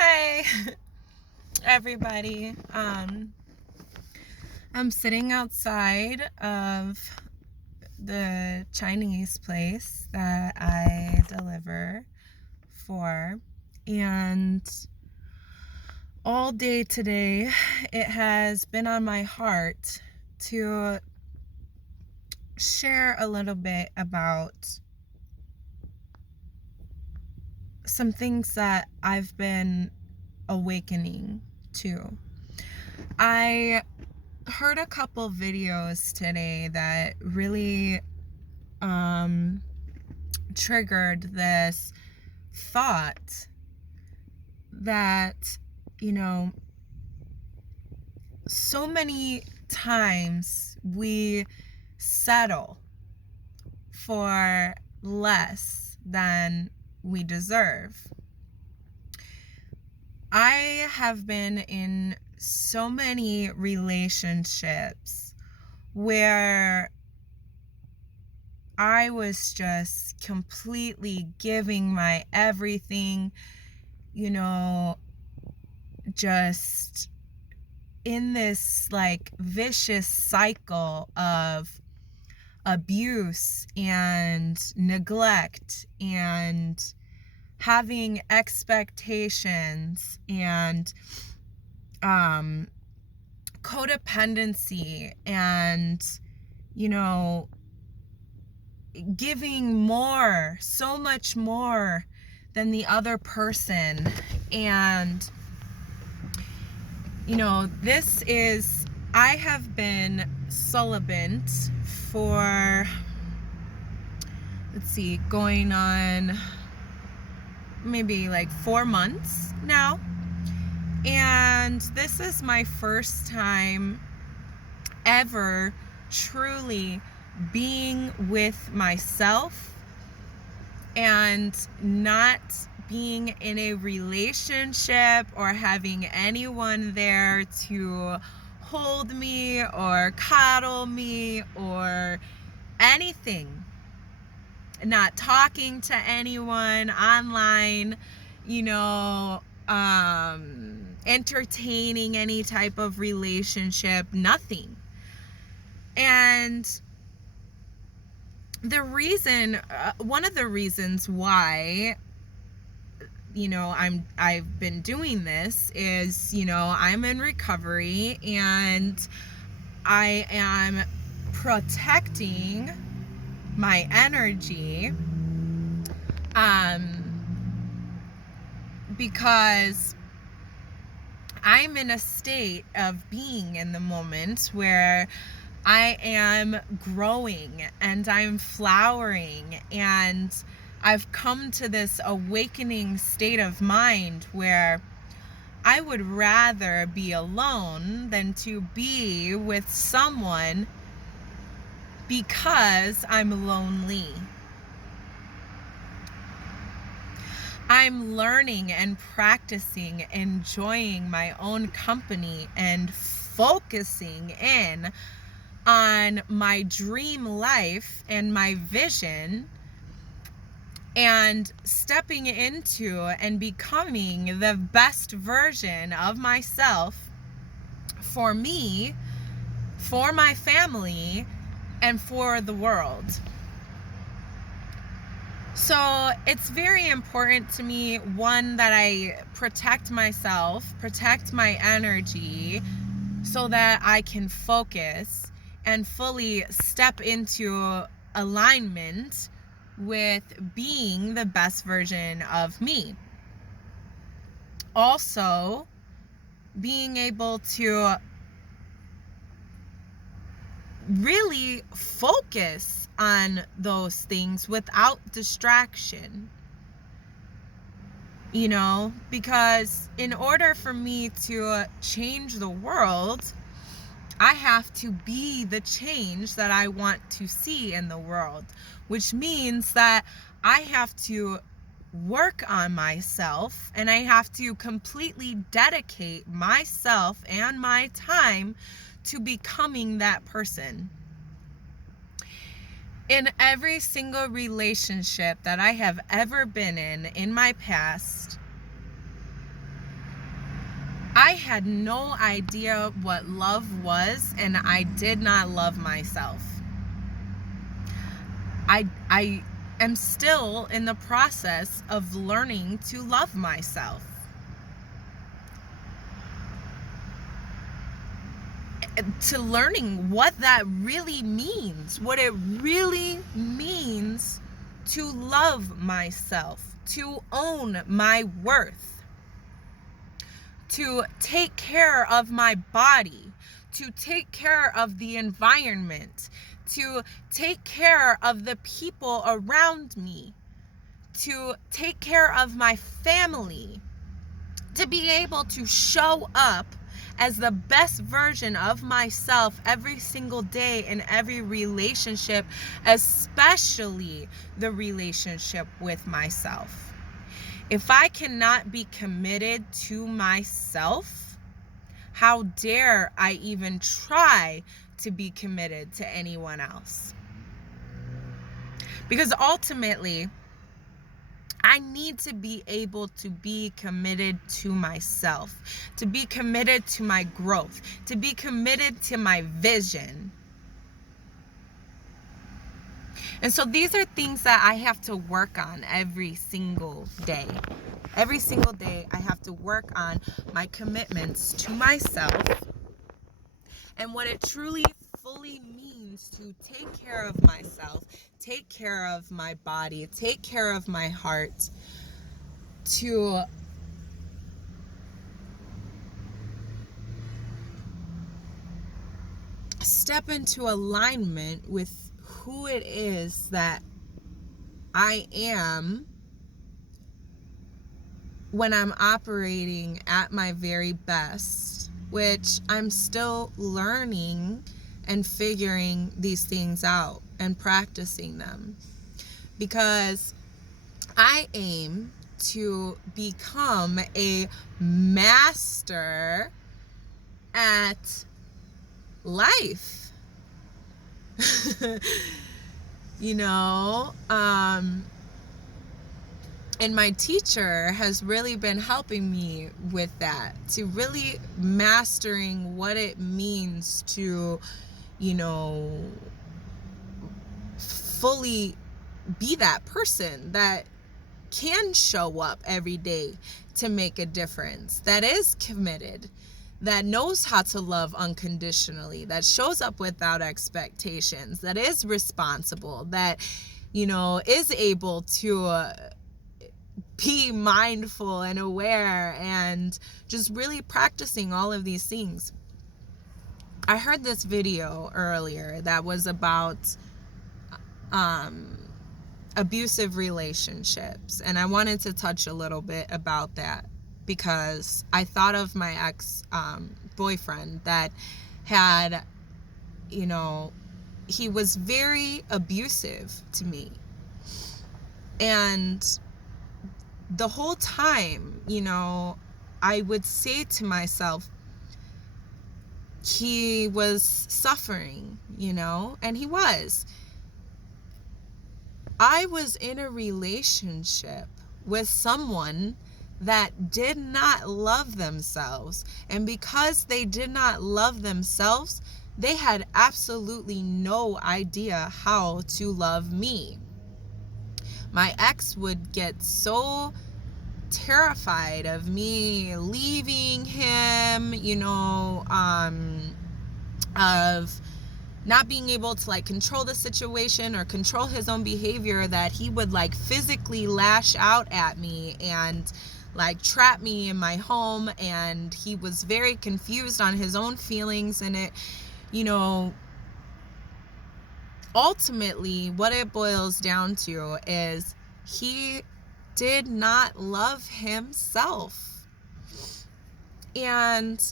Hey, everybody. I'm sitting outside of the Chinese place that I deliver for, and all day today it has been on my heart to share a little bit about some things that I've been awakening to. I heard a couple videos today that really triggered this thought that, you know, so many times we settle for less than we deserve. I have been in so many relationships where I was just completely giving my everything, just in this like vicious cycle of abuse and neglect and having expectations and codependency and giving more, so much more than the other person. And I have been celibate for, going on maybe like 4 months now. And this is my first time ever truly being with myself and not being in a relationship or having anyone there to hold me or coddle me or anything. Not talking to anyone online, entertaining any type of relationship, nothing. And one of the reasons why I've been doing this is, I'm in recovery and I am protecting my energy because I'm in a state of being in the moment where I am growing and I'm flowering, and I've come to this awakening state of mind where I would rather be alone than to be with someone because I'm lonely. I'm learning and practicing enjoying my own company and focusing in on my dream life and my vision, and stepping into and becoming the best version of myself for me, for my family, and for the world. So it's very important to me, one, that I protect myself, protect my energy, so that I can focus and fully step into alignment with being the best version of me. Also, being able to really focus on those things without distraction. Because in order for me to change the world, I have to be the change that I want to see in the world, which means that I have to work on myself and I have to completely dedicate myself and my time to becoming that person. In every single relationship that I have ever been in my past, I had no idea what love was, and I did not love myself. I am still in the process of learning to love myself. To learning what that really means, what it really means to love myself, to own my worth, to take care of my body, to take care of the environment, to take care of the people around me, to take care of my family, to be able to show up as the best version of myself every single day in every relationship, especially the relationship with myself. If I cannot be committed to myself, how dare I even try to be committed to anyone else? Because ultimately, I need to be able to be committed to myself, to be committed to my growth, to be committed to my vision. And so these are things that I have to work on every single day. Every single day, I have to work on my commitments to myself and what it truly, fully means to take care of myself, take care of my body, take care of my heart, to step into alignment with who it is that I am when I'm operating at my very best, which I'm still learning and figuring these things out and practicing them, because I aim to become a master at life. you know, and my teacher has really been helping me with that, to really mastering what it means to, fully be that person that can show up every day to make a difference, that is committed, that knows how to love unconditionally, that shows up without expectations, that is responsible, that, is able to be mindful and aware and just really practicing all of these things. I heard this video earlier that was about abusive relationships, and I wanted to touch a little bit about that because I thought of my ex boyfriend that had, he was very abusive to me, and the whole time, I would say to myself, he was suffering, and he was. I was in a relationship with someone that did not love themselves. And because they did not love themselves, they had absolutely no idea how to love me. My ex would get so terrified of me leaving him, of not being able to control the situation or control his own behavior, that he would physically lash out at me and trap me in my home. And he was very confused on his own feelings, and it, ultimately what it boils down to is he did not love himself. And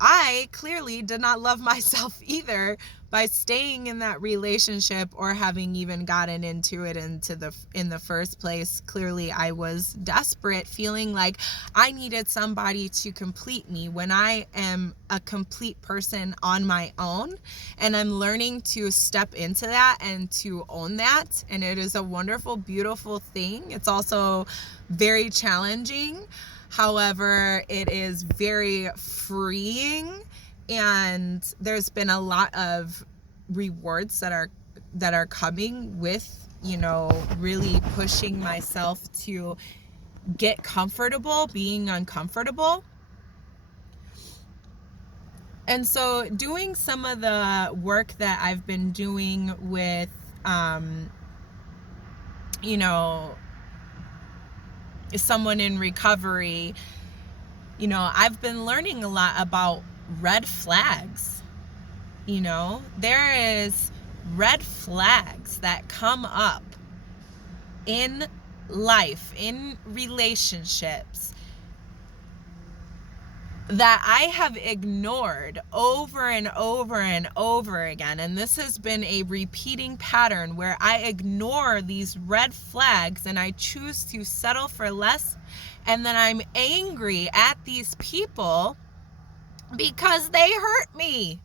I clearly did not love myself either by staying in that relationship or having even gotten into it in the first place. Clearly, I was desperate, feeling like I needed somebody to complete me when I am a complete person on my own. And I'm learning to step into that and to own that. And it is a wonderful, beautiful thing. It's also very challenging. However, it is very freeing, and there's been a lot of rewards that are coming with, really pushing myself to get comfortable being uncomfortable. And so doing some of the work that I've been doing with someone in recovery, I've been learning a lot about red flags. There is red flags that come up in life, in relationships, that I have ignored over and over and over again. And this has been a repeating pattern where I ignore these red flags and I choose to settle for less. And then I'm angry at these people because they hurt me.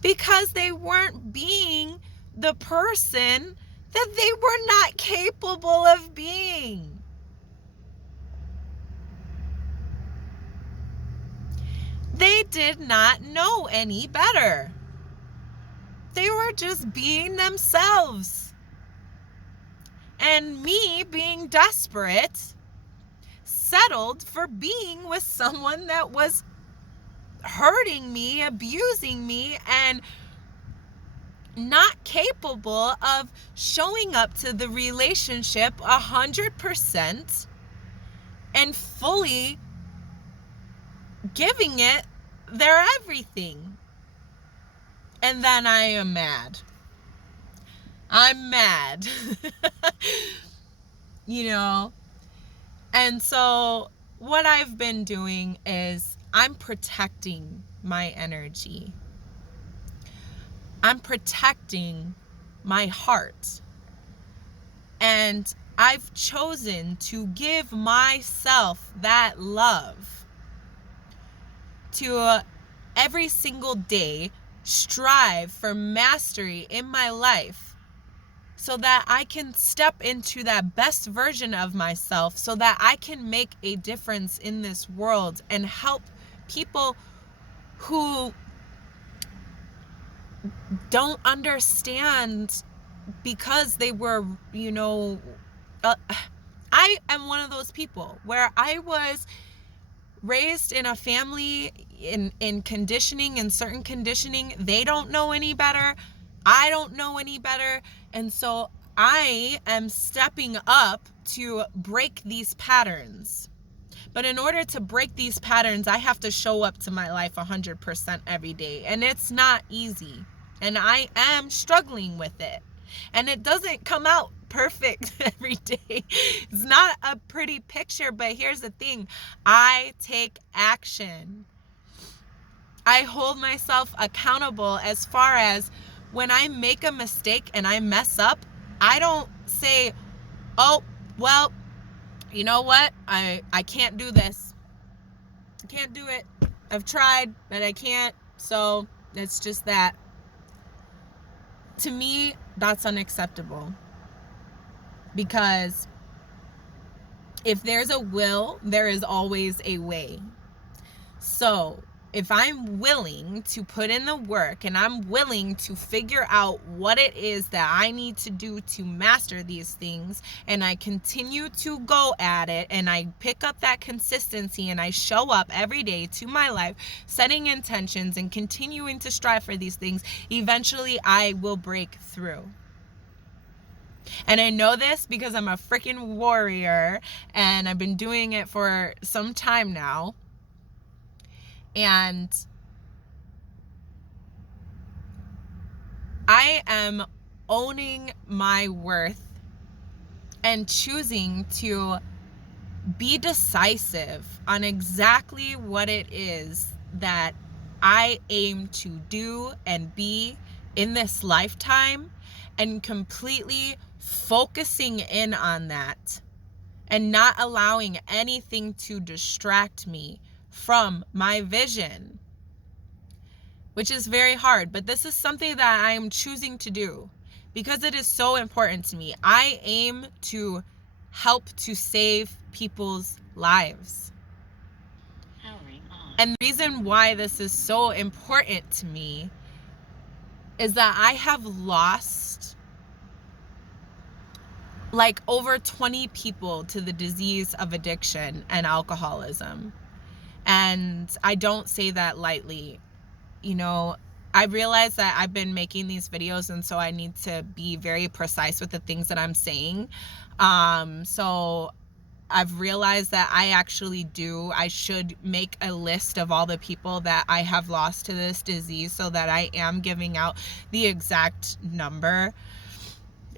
Because they weren't being the person that they were not capable of being. They did not know any better. They were just being themselves. And me, being desperate, settled for being with someone that was hurting me, abusing me, and not capable of showing up to the relationship 100% and fully giving it their everything. And then I am mad. I'm mad. And so what I've been doing is I'm protecting my energy. I'm protecting my heart. And I've chosen to give myself that love, to every single day strive for mastery in my life, so that I can step into that best version of myself, so that I can make a difference in this world and help people who don't understand, because they were, I am one of those people where I was raised in a family in conditioning, in certain conditioning. They don't know any better. I don't know any better. And so I am stepping up to break these patterns. But in order to break these patterns, I have to show up to my life 100% every day. And it's not easy. And I am struggling with it. And it doesn't come out perfect every day. It's not a pretty picture, but here's the thing. I take action. I hold myself accountable as far as when I make a mistake and I mess up, I don't say, oh, well, you know what? I can't do this. I can't do it. I've tried, but I can't. So it's just that. To me, that's unacceptable. Because if there's a will, there is always a way. So if I'm willing to put in the work and I'm willing to figure out what it is that I need to do to master these things, and I continue to go at it, and I pick up that consistency, and I show up every day to my life, setting intentions and continuing to strive for these things, eventually I will break through. And I know this because I'm a freaking warrior, and I've been doing it for some time now. And I am owning my worth and choosing to be decisive on exactly what it is that I aim to do and be in this lifetime, and completely focusing in on that and not allowing anything to distract me from my vision, which is very hard, but this is something that I am choosing to do because it is so important to me. I aim to help to save people's lives. And the reason why this is so important to me is that I have lost like over 20 people to the disease of addiction and alcoholism. And I don't say that lightly. You know, I realize that I've been making these videos, and so I need to be very precise with the things that I'm saying. So I've realized that I should make a list of all the people that I have lost to this disease, so that I am giving out the exact number,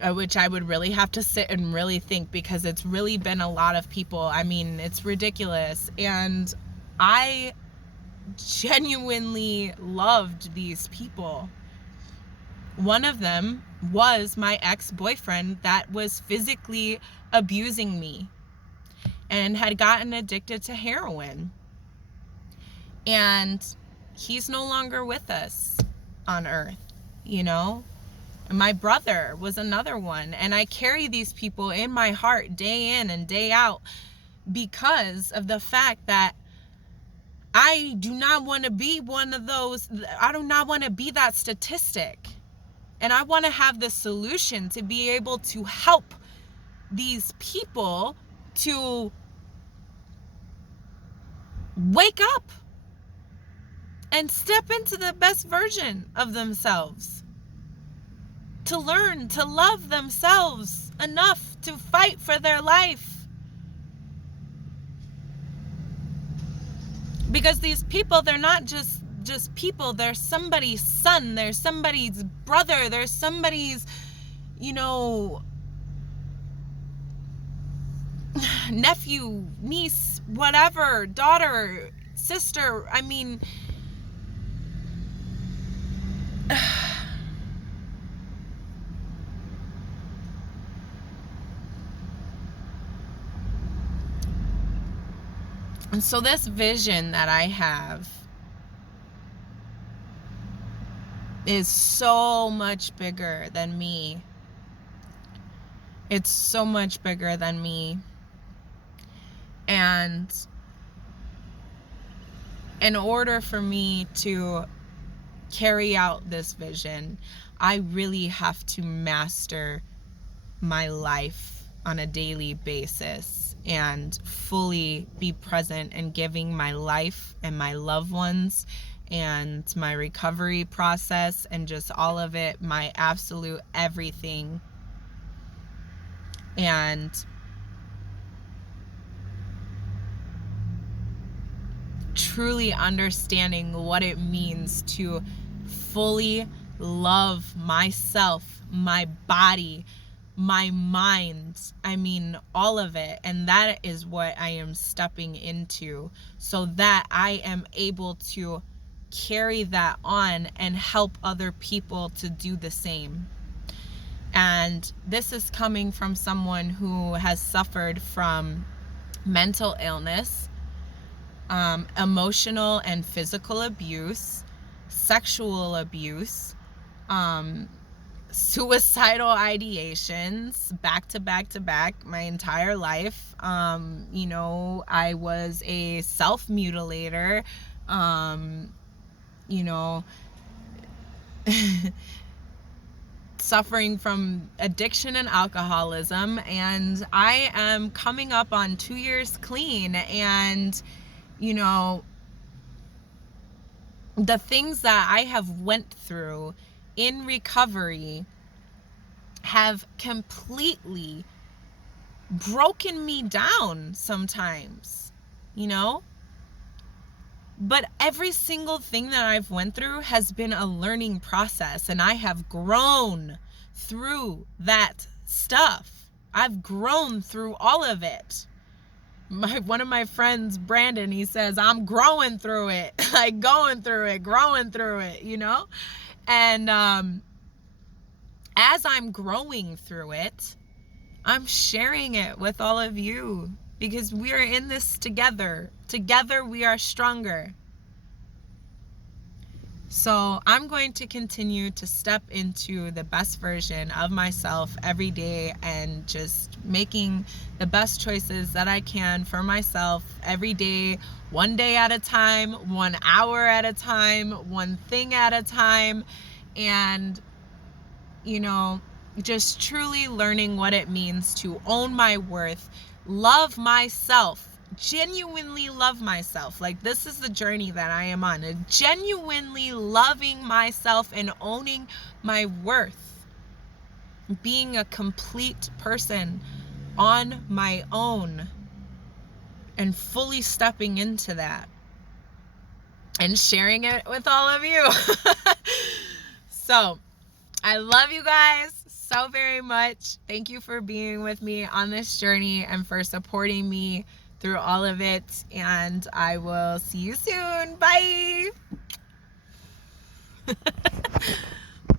which I would really have to sit and really think, because it's really been a lot of people. I mean, it's ridiculous. And I genuinely loved these people. One of them was my ex-boyfriend that was physically abusing me and had gotten addicted to heroin. And he's no longer with us on earth, you know? My brother was another one. And I carry these people in my heart day in and day out, because of the fact that I do not want to be one of those. I do not want to be that statistic. And I want to have the solution to be able to help these people to wake up and step into the best version of themselves. To learn to love themselves enough to fight for their life. Because these people, they're not just people. They're somebody's son. They're somebody's brother. They're somebody's, you know, nephew, niece, whatever, daughter, sister. I mean, and so this vision that I have is so much bigger than me. It's so much bigger than me. And in order for me to carry out this vision, I really have to master my life on a daily basis and fully be present in giving my life and my loved ones and my recovery process and just all of it, my absolute everything. And truly understanding what it means to fully love myself, my body, my mind, I mean, all of it. And that is what I am stepping into, so that I am able to carry that on and help other people to do the same. And this is coming from someone who has suffered from mental illness, emotional and physical abuse, sexual abuse, suicidal ideations, back to back to back my entire life. You know, I was a self-mutilator, you know, suffering from addiction and alcoholism, and I am coming up on 2 years clean. And you know, the things that I have went through in recovery have completely broken me down sometimes, you know? But every single thing that I've went through has been a learning process, and I have grown through that stuff. I've grown through all of it. One of my friends, Brandon, he says, I'm growing through it, like going through it, growing through it, you know? And as I'm growing through it, I'm sharing it with all of you, because we are in this together. Together we are stronger. So I'm going to continue to step into the best version of myself every day and just making the best choices that I can for myself every day, one day at a time, 1 hour at a time, one thing at a time. And, just truly learning what it means to own my worth, love myself, genuinely love myself. Like, this is the journey that I am on, genuinely loving myself and owning my worth, being a complete person on my own and fully stepping into that and sharing it with all of you. So I love you guys so very much. Thank you for being with me on this journey and for supporting me through all of it. And I will see you soon. Bye.